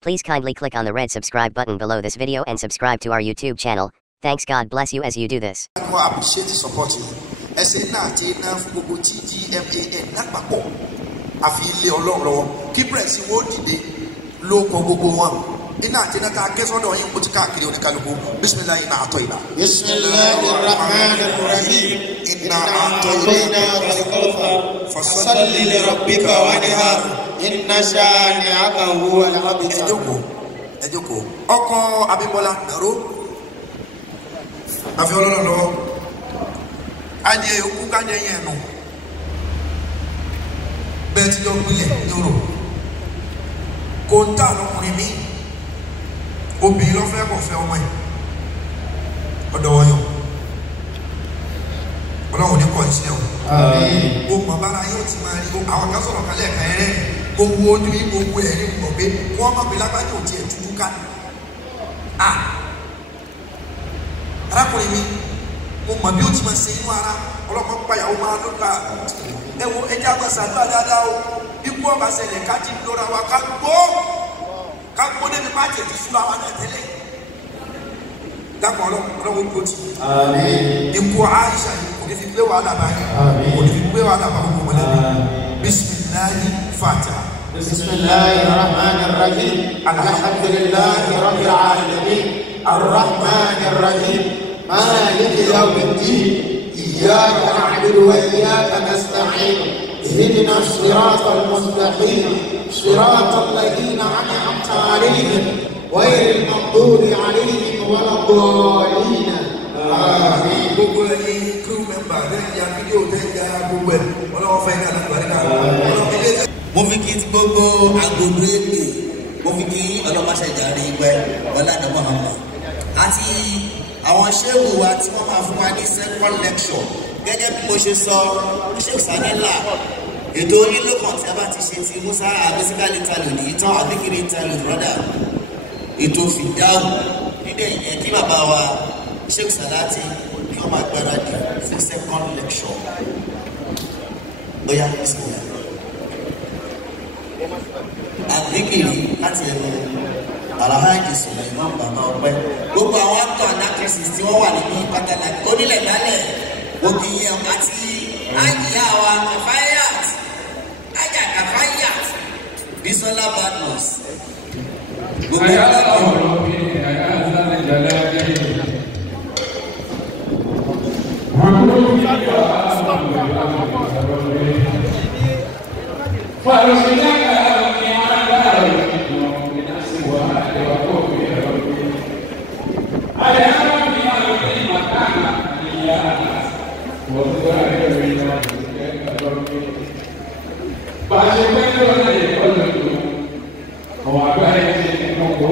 Please kindly click on the red subscribe button below this video and subscribe to our YouTube channel. Thanks, God bless you as you do this. I appreciate the support. I say na TGMAN lápapọ̀ àfi ilé Ọlọ́run kí press wo dìde ló kọ gbogbo wọn ina àti na ta kesodo yin ko ti káàkiri oníkálùkù bismillah ina atoina bismillahir rahmanir rahim inna atoina al-kawthar fasalli li rabbika wanhar inna shani'aka huwal abtar. Ẹ jókòó ọkọ Abímbọ́lá Nàró àfi Ọlọ́run lọ́wọ́ adé òkú kájẹ yẹn nù bẹ́ẹ̀ tí yọ gbilẹ̀ ní orò kò ń tà lọkùnrin mi obìnrin lọ́fẹ́ kò fẹ́ ọmọ ẹ̀ ọ̀dọ̀ wọ̀nyọ̀ Ọlọ́run ní kọ́ ìṣẹ́ o gbogbo àbára yóò ti máa rí àwọn kan sọ̀rọ̀ kálẹ̀ ẹ̀ka ẹ̀rẹ́ gbogbo ojú yìí gbogbo ẹ̀rí gbọ̀ pé wọ́n mọ̀ pé lágbájá ò tiẹ̀ tútù ká arákùnrin mi mo mọ̀ bí ó ti máa ṣe inú ara ọlọ́pàá pàyàwó máa ló gbà ẹ wo ẹjẹ́ àgbàsà àdúrà dáadáa o ikú ọba ṣẹlẹ̀ ká jí lọ́ra wa ká gbó débi má tètè súra wa náà tẹ́lẹ̀ dákọ̀ ọlọ́wọ́ tó ti ikú Aisha kò ní fi gbé wàhálà báyìí kò ní fi gbé wàhálà bá gbogbo mọ̀lẹ́bí bisimilahi fatiha. bismillahir rahmanir rahim alhamdulillahi rabbil alamin arrahmanir rahim maliki yawmiddin iyyaka na'budu wa iyyaka nasta'in اهدنا الصراط المستقيم صراط الذين أنعمت عليهم غير المغضوب عليهم ولا الضالين آمين. gbogbo ẹ̀yin crew member rẹ ya fídíò tẹ ya gbogbo ẹ Ọlọ́run fẹ́ ká lọgbà nígbà mo fi kí gbogbo agodo èpè mo fi kí ọlọmọṣẹ ìjàre ìgbẹ ọlànà Muhammad àti àwọn ṣéwù wa tí wọ́n máa fún wa ní second lecture gẹ́gẹ́ bí mo ṣe sọ Sheikh Sanila ètò onílòkàn tí a bá ti ṣe ti Musa abẹ́síkàlì talò ní ìtàn àbíkiri talò rọ́dà ètò fìdáhùn nídẹ̀ ìyẹn kí bàbá wa Sheikh Salati kí wọ́n máa gbáradì fún second lecture bóyá bismillah àbíkiri láti ẹnu Alhaji Sulaiman bàbá ọpẹ́ gbogbo àwọn actor and actresses tí wọ́n wà nínú pàtàkì onílẹ̀ gbálẹ̀ òkè yẹn àti àjíyá wa Kafayat ajá Kafayat Bisola Badmus gbogbo Báṣe pẹ́ lọ́nà ìkọlù, àwọn àgbáyé ti ń kókó.